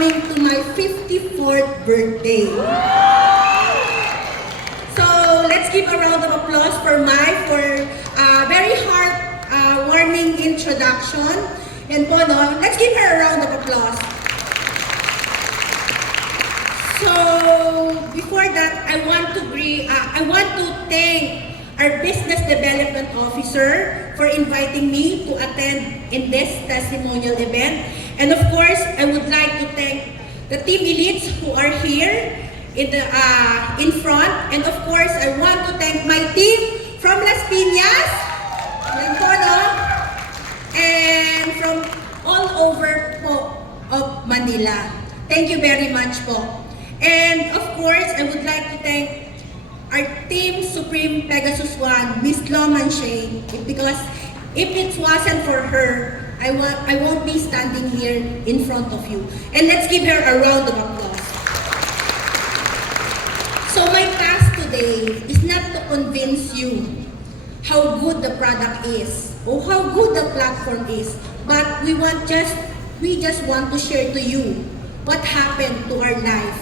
coming to my 54th birthday. So let's give a round of applause for a very heart-warming introduction. And po, no, let's give her a round of applause. So before that, I want to thank our Business Development Officer for inviting me to attend in this testimonial event. And of course, I would like to thank the team elites who are here in front. And of course, I want to thank my team from Las Piñas, and from all over po of Manila. Thank you very much po. And of course, I would like to thank our Team Supreme Pegasus One, Miss Lomanche, because if it wasn't for her, I won't be standing here in front of you. And let's give her a round of applause. So my task today is not to convince you how good the product is or how good the platform is, but we just want to share to you what happened to our life.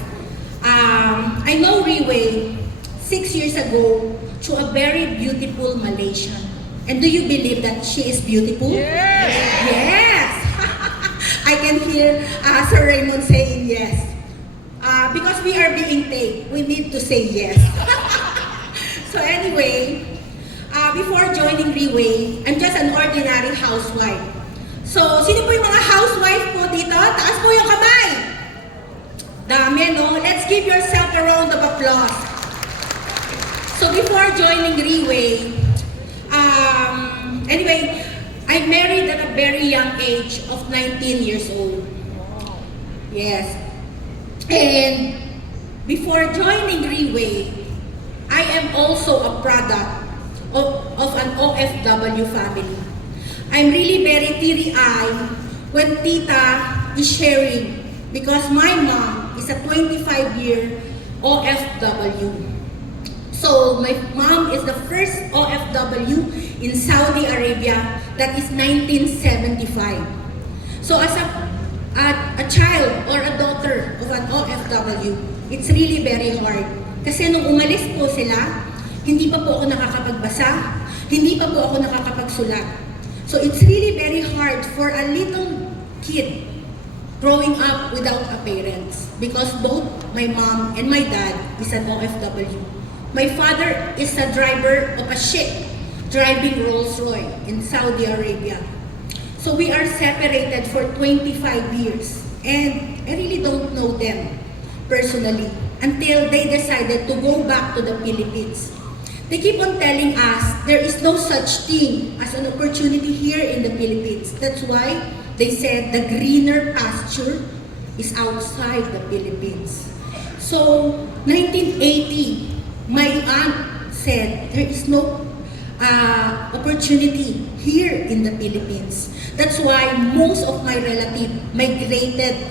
I know Riway 6 years ago to a very beautiful Malaysian. And do you believe that she is beautiful? Yes! Yes! I can hear Sir Raymond saying yes. Because we are being paid, we need to say yes. So anyway, before joining Riway, I'm just an ordinary housewife. So, sino po yung mga housewife po dito? Taas po yung kamay! Dami, no? Let's give yourself a round of applause. So before joining Riway, anyway, I married at a very young age of 19 years old. Yes. And before joining Riway, I am also a product of an OFW family. I'm really very teary-eyed when Tita is sharing because my mom is a 25-year OFW. So my mom is the first OFW in Saudi Arabia, that is 1975. So as a child or a daughter of an OFW, it's really very hard. Kasi nung umalis po sila, hindi pa po ako nakakapagbasa, hindi pa po ako nakakapagsulat. So it's really very hard for a little kid growing up without a parents because both my mom and my dad is an OFW. My father is a driver of a ship driving Rolls-Royce in Saudi Arabia. So we are separated for 25 years and I really don't know them personally until they decided to go back to the Philippines. They keep on telling us there is no such thing as an opportunity here in the Philippines. That's why they said the greener pasture is outside the Philippines. So, 1980, my aunt said there is no opportunity here in the Philippines. That's why most of my relatives migrated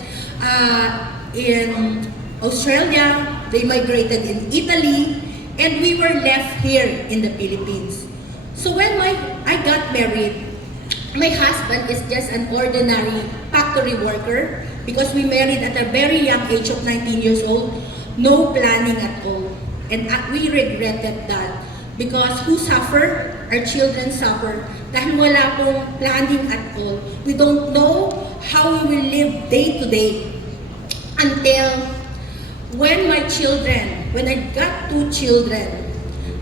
in Australia, they migrated in Italy, and we were left here in the Philippines. So when I got married, my husband is just an ordinary factory worker because we married at a very young age of 19 years old, no planning at all. And we regretted that because who suffer? Our children suffer. Dahil wala pong planning at all. We don't know how we will live day to day until when I got 2 children,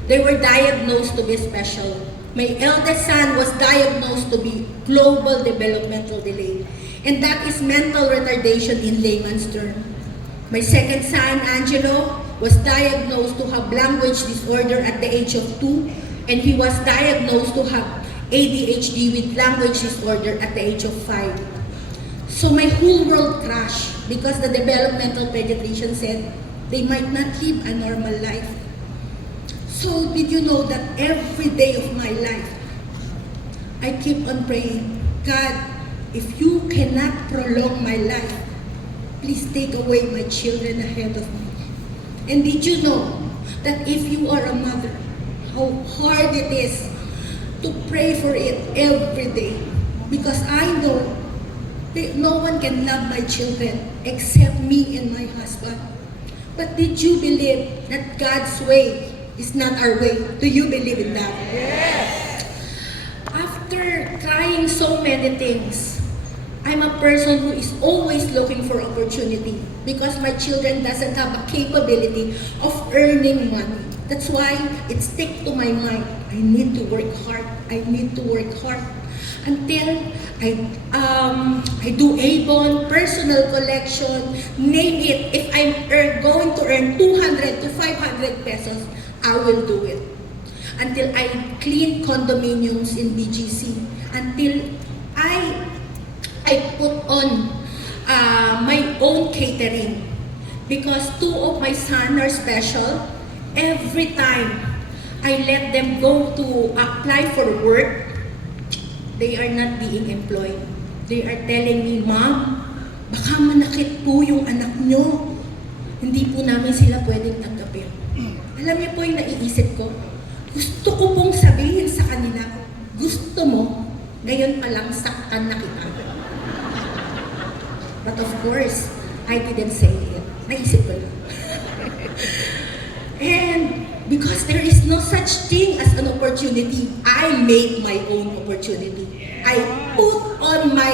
they were diagnosed to be special. My eldest son was diagnosed to be global developmental delay, and that is mental retardation in layman's term. My second son, Angelo, was diagnosed to have language disorder at the age of 2, and he was diagnosed to have ADHD with language disorder at the age of 5. So my whole world crashed because the developmental pediatrician said they might not live a normal life. So did you know that every day of my life, I keep on praying, God, if you cannot prolong my life, please take away my children ahead of me. And did you know that if you are a mother, how hard it is to pray for it every day? Because I know No one can love my children except me and my husband. But did you believe that God's way is not our way? Do you believe in that? Yes. After trying so many things, I'm a person who is always looking for opportunity because my children doesn't have a capability of earning money. That's why it sticks to my mind. I need to work hard. I need to work hard. Until I do Avon, personal collection, name it. If I'm going to earn 200 to 500 pesos, I will do it. Until I clean condominiums in BGC. Until I put on my own catering. Because two of my sons are special. Every time I let them go to apply for work, they are not being employed. They are telling me, Ma'am, baka manakit po yung anak nyo. Hindi po namin sila pwedeng tanggapin. Alam niyo po yung naiisip ko? Gusto ko pong sabihin sa kanila, gusto mo, ngayon pa lang saktan na kita. But of course, I didn't say it. Naisip ko lang. And because there is no such thing as an opportunity, I made my own opportunity. I put on my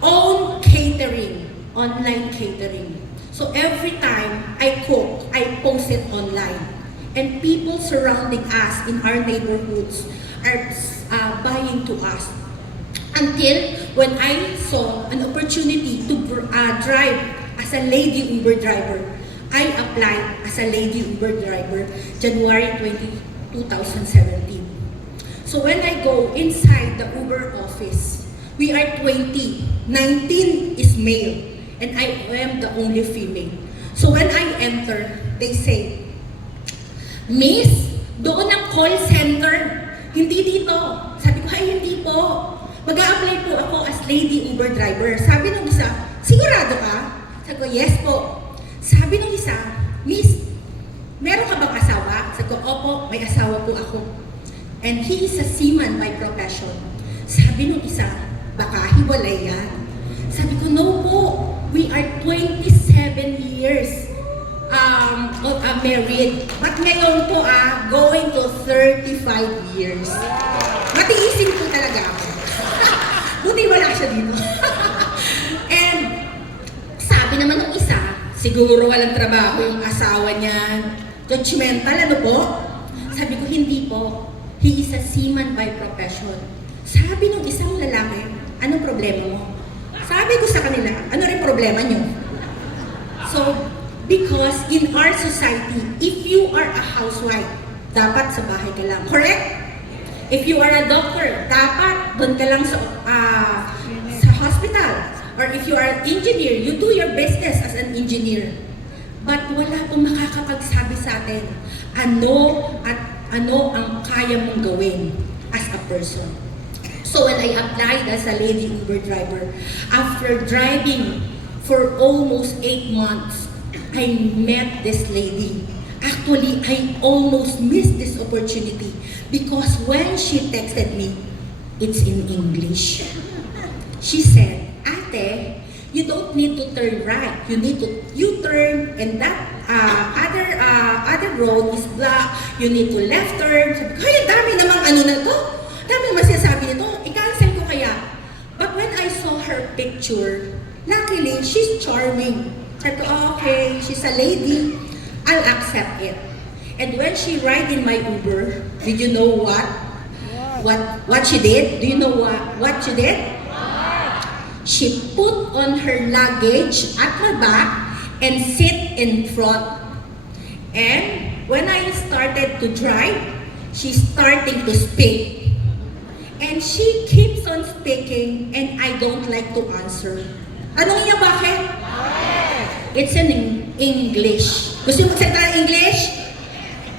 own catering, online catering. So every time I cook, I post it online. And people surrounding us in our neighborhoods are buying to us. Until when I saw an opportunity to drive as a lady Uber driver, I applied as a lady Uber driver January 2017. So when I go inside the Uber office, we are 20, 19 is male, and I am the only female. So when I enter, they say, Miss, doon ang call center, hindi dito. Sabi ko, ay hindi po. Mag-a-apply po ako as lady Uber driver. Sabi ng isa, sigurado ka? Sabi ko, yes po. Sabi ng isa, Miss, meron ka bang asawa? Sabi ko, opo, may asawa po ako. And he is a seaman by profession. Sabi ng isa, baka hiwalay yan. Sabi ko, no po, we are 27 years married. But ngayon po going to 35 years. Matiisin po talaga ako. Buti wala siya dito. And sabi naman ng isa, siguro walang trabaho yung asawa niya. Judgmental, ano po? Sabi ko, hindi po. He is a seaman by profession. Sabi ng isang lalaki, anong problema mo? Sabi ko sa kanila, ano rin problema niyo? So, because in our society, if you are a housewife, dapat sa bahay ka lang. Correct? If you are a doctor, dapat doon ka lang sa hospital. Or if you are an engineer, you do your business as an engineer. But wala pong makakapagsabi sa atin ano ang kaya mong gawin as a person. So when I applied as a lady Uber driver, after driving for almost 8 months, I met this lady. Actually, I almost missed this opportunity because when she texted me, it's in English. She said, Ate, you don't need to turn right. You need to U-turn, and that other road is black. You need to left turn. Sabi ko, ay, dami namang ano na to. Dami naman sinasabi nito. I-cancel ko kaya. But when I saw her picture, luckily, she's charming. Sabi ko, okay, she's a lady. I'll accept it. And when she ride in my Uber, did you know what? What she did? Do you know what she did? She put on her luggage at my back and sit in front. And when I started to drive, she's starting to speak. And she keeps on speaking and I don't like to answer. Anong niya bakit? It's in English. Gusto mo magsalita ng English?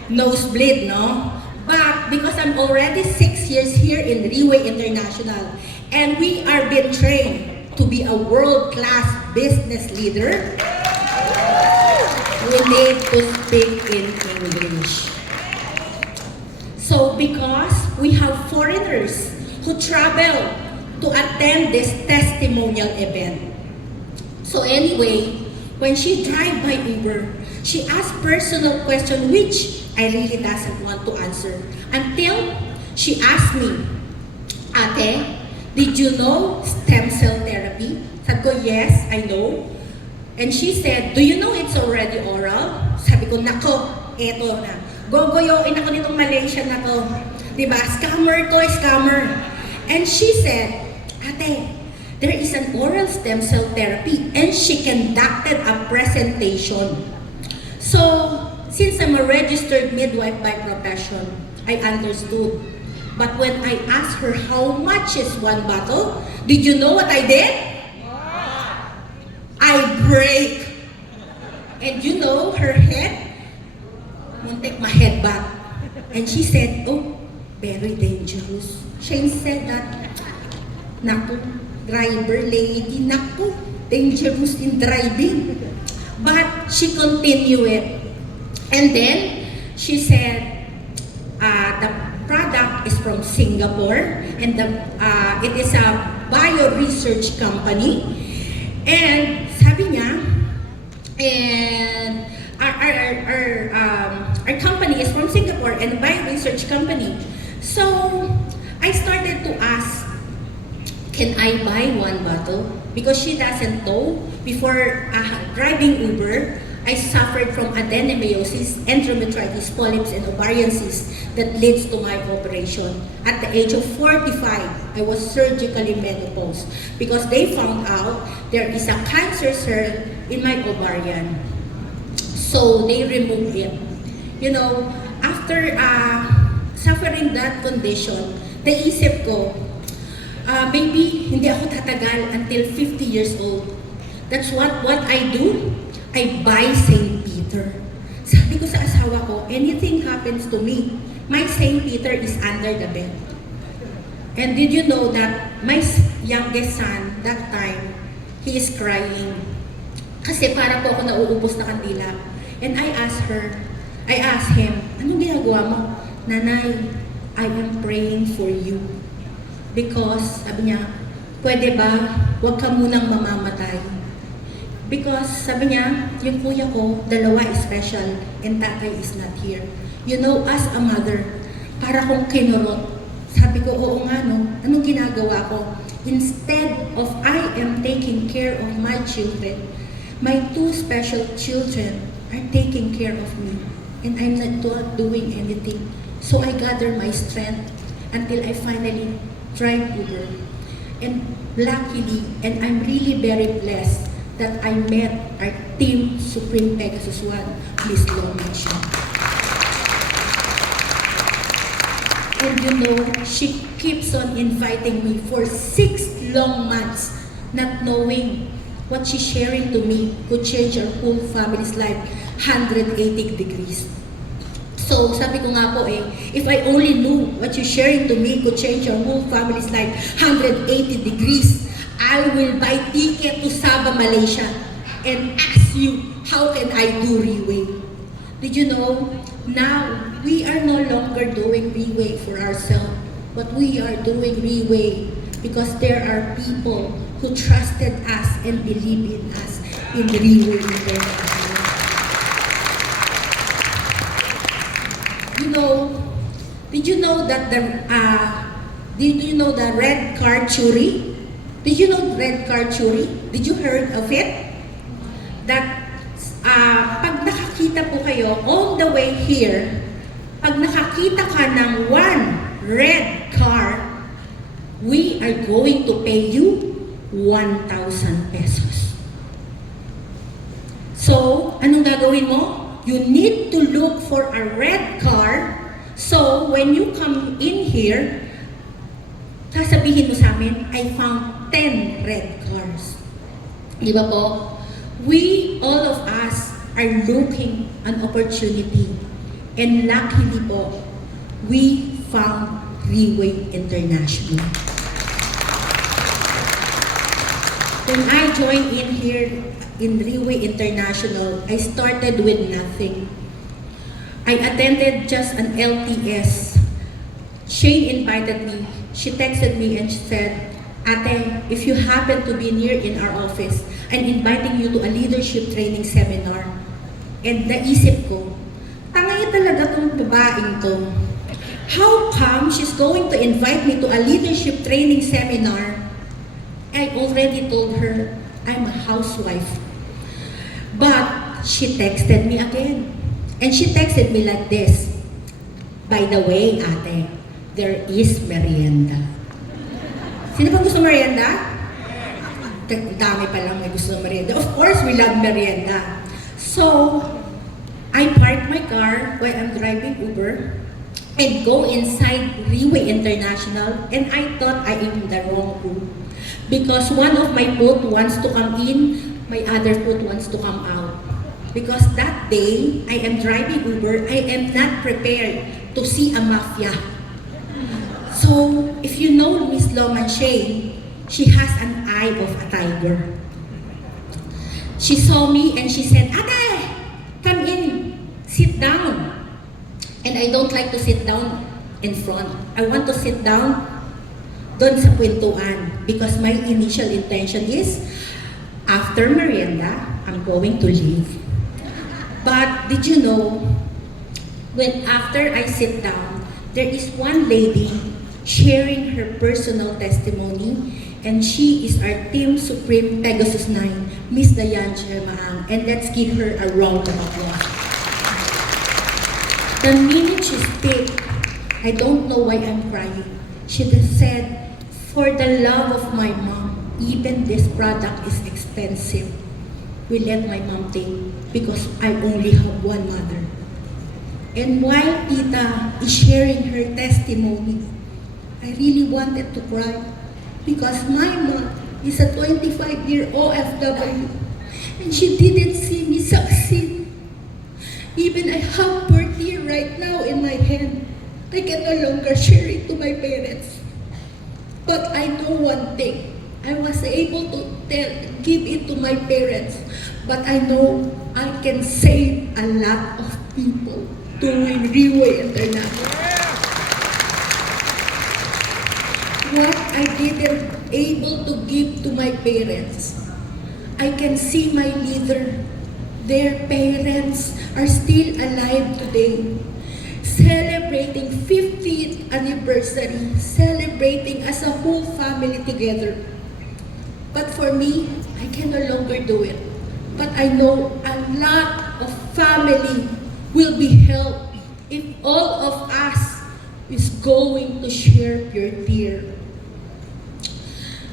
Nosebleed, no? But because I'm already 6 years here in Riway International and we are being trained to be a world-class business leader, we need to speak in English. So because we have foreigners who travel to attend this testimonial event. So anyway, when she drive by Uber, she asked personal question which I really doesn't want to answer. Until she asked me, Ate, did you know stem cell therapy? Sabi ko, yes, I know. And she said, do you know it's already oral? Sabi ko, nako, eto na. Gogoyoin ako nitong Malaysian na to. Diba? Scammer to, scammer. And she said, Ate, there is an oral stem cell therapy, and she conducted a presentation. So, since I'm a registered midwife by profession, I understood. But when I asked her how much is one bottle, did you know what I did? I break. And you know, her head, muntik my head back. And she said, oh, very dangerous. She said that, naku, driver lady, naku, dangerous in driving. But she continued it. And then, she said, the product is from Singapore, and it is a bio-research company. And sabi niya, and our company is from Singapore and a bio-research company. So, I started to ask, can I buy one bottle? Because she doesn't know. Before driving Uber, I suffered from adenomyosis, endometritis, polyps, and ovarian cysts that leads to my operation. At the age of 45, I was surgically menopaused because they found out there is a cancer cell in my ovarian. So they removed it. You know, after suffering that condition, naisip ko, maybe hindi ako tatagal until 50 years old. That's what I do. I buy St. Peter. Sabi ko sa asawa ko, anything happens to me, my St. Peter is under the bed. And did you know that my youngest son, that time, he is crying. Kasi para po ako nauubos na kandila. And I asked him, anong ginagawa mo? Nanay, I am praying for you. Because, sabi niya, pwede ba, huwag ka munang mamamatay. Because, sabi niya, yung kuya ko, dalawa is special, and tatay is not here. You know, as a mother, para kong kinurot. Sabi ko, oo nga no, anong ginagawa ko? Instead of I am taking care of my children, my two special children are taking care of me. And I'm not doing anything. So I gather my strength until I finally tried Uber. And luckily, and I'm really very blessed, that I met our team Supreme Pegasus 1, Miss Lomacho. And you know, she keeps on inviting me for 6 long months, not knowing what she's sharing to me could change our whole family's life 180 degrees. So, sabi ko nga po if I only knew what you're sharing to me could change our whole family's life 180 degrees, I will buy ticket to Sabah, Malaysia, and ask you, how can I do Riway? Did you know, now, we are no longer doing Riway for ourselves, but we are doing Riway because there are people who trusted us and believe in us in Riway International. You know, did you know that the red car churi? Did you know red car churi? Did you heard of it? That pag nakakita po kayo all the way here, pag nakakita ka ng one red car, we are going to pay you 1,000 pesos. So, anong gagawin mo? You need to look for a red car. So, when you come in here, sasabihin mo sa amin, I found 10 red cars. Di ba po? We, all of us, are looking an opportunity. And luckily po, we found Riway International. When I joined in here in Riway International, I started with nothing. I attended just an LTS. Shane invited me. She texted me and she said, Ate, if you happen to be near in our office, I'm inviting you to a leadership training seminar. And naisip ko, tangay talaga tong babaeng to. How come she's going to invite me to a leadership training seminar? I already told her I'm a housewife. But she texted me again. And she texted me like this. By the way, ate, there is merienda. Sino pa gusto merienda? Dami pa lang may gusto merienda. Of course, we love merienda. So, I park my car while I'm driving Uber and go inside Riway International, and I thought I am in the wrong room. Because one of my foot wants to come in, my other foot wants to come out. Because that day, I am driving Uber, I am not prepared to see a mafia. So, if you know Miss Lomanche, she has an eye of a tiger. She saw me and she said, Ate, come in, sit down. And I don't like to sit down in front. I want to sit down doon sa kwentuhan because my initial intention is, after merienda, I'm going to leave. But did you know, when after I sit down, there is one lady sharing her personal testimony, and she is our Team Supreme Pegasus 9, Miss Diane Jambaro, and let's give her a round of applause. The minute she speak, I don't know why I'm crying. She just said, for the love of my mom, even this product is expensive. We let my mom take because I only have one mother. And while Tita is sharing her testimony, I really wanted to cry because my mom is a 25-year OFW and she didn't see me succeed. Even I have Purtier right now in my hand. I can no longer share it to my parents. But I know one thing. I was able to give it to my parents. But I know I can save a lot of people doing Riway International. What I didn't able to give to my parents, I can see my leader, their parents are still alive today, celebrating 50th anniversary, celebrating as a whole family together. But for me, I can no longer do it. But I know a lot of family will be helped if all of us is going to share Purtier.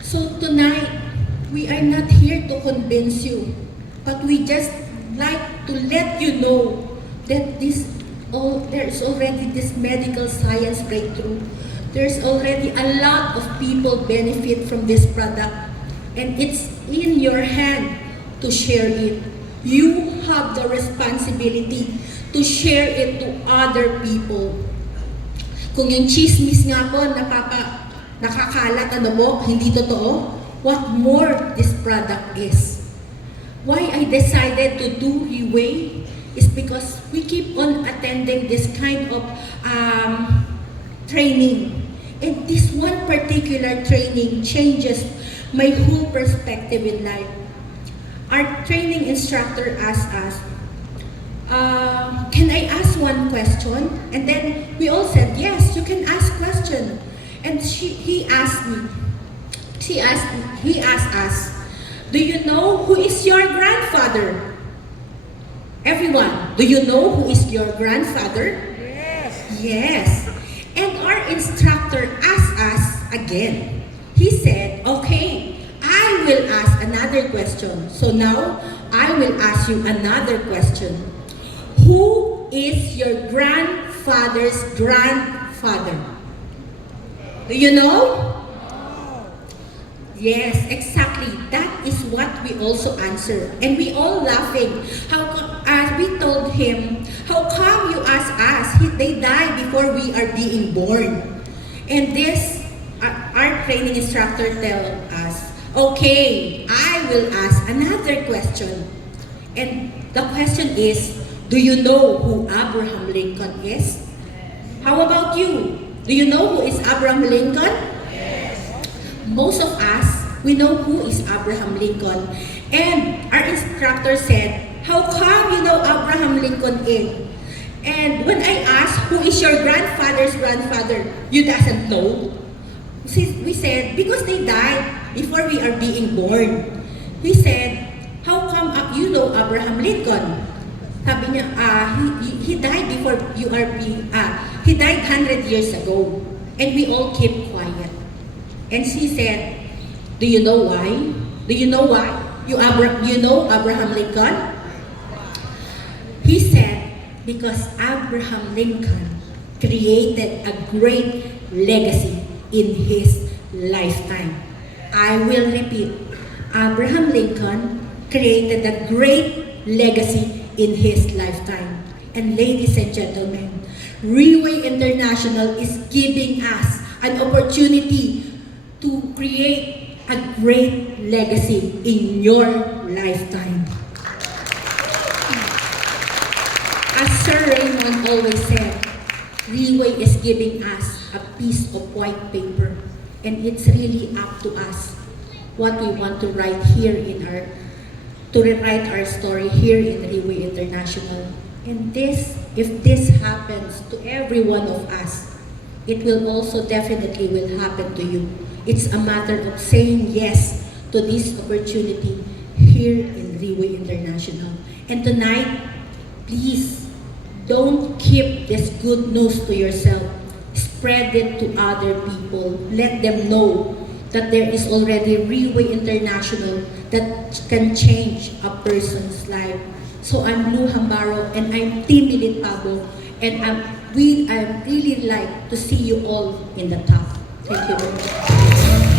So tonight, we are not here to convince you, but we just like to let you know that there's already this medical science breakthrough. There's already a lot of people benefit from this product, and it's in your hand to share it. You have the responsibility to share it to other people. Kung yung chismis nga po nakakalat, hindi totoo, what more this product is. Why I decided to do Riway is because we keep on attending this kind of training. And this one particular training changes my whole perspective in life. Our training instructor asked us, can I ask one question? And then we all said, yes, you can ask question. And he asked us, do you know who is your grandfather? Everyone, do you know who is your grandfather? Yes. Yes. And our instructor asked us again. He said, okay, I will ask another question. So now, I will ask you another question. Who is your grandfather's grandfather? Do you know? Yes, exactly. That is what we also answer. And we all laughing. As we told him, how come you ask us? They die before we are being born. And this, our training instructor tell us, okay, I will ask another question. And the question is, do you know who Abraham Lincoln is? How about you? Do you know who is Abraham Lincoln? Yes. most of us, we know who is Abraham Lincoln. And our instructor said, how come you know Abraham Lincoln is? And when I asked, who is your grandfather's grandfather? You doesn't know? We said, because they died before we are being born. We said, how come you know Abraham Lincoln? Sabi niya, he died before you are he died 100 years ago. And we all kept quiet. And she said, do you know why? Do you know why? You know Abraham Lincoln? He said, because Abraham Lincoln created a great legacy in his lifetime. I will repeat, Abraham Lincoln created a great legacy in his lifetime. And ladies and gentlemen, Riway International is giving us an opportunity to create a great legacy in your lifetime. As Sir Raymond always said, Riway is giving us a piece of white paper, and it's really up to us what we want to write here to rewrite our story here in Riway International. And if this happens to every one of us, it will also definitely will happen to you. It's a matter of saying yes to this opportunity here in Riway International. And tonight, please don't keep this good news to yourself. Spread it to other people. Let them know that there is already Riway International that can change a person's life. So I'm Loujambaro and I'm Team Elite Pavo, and I really like to see you all in the top. Thank you very much.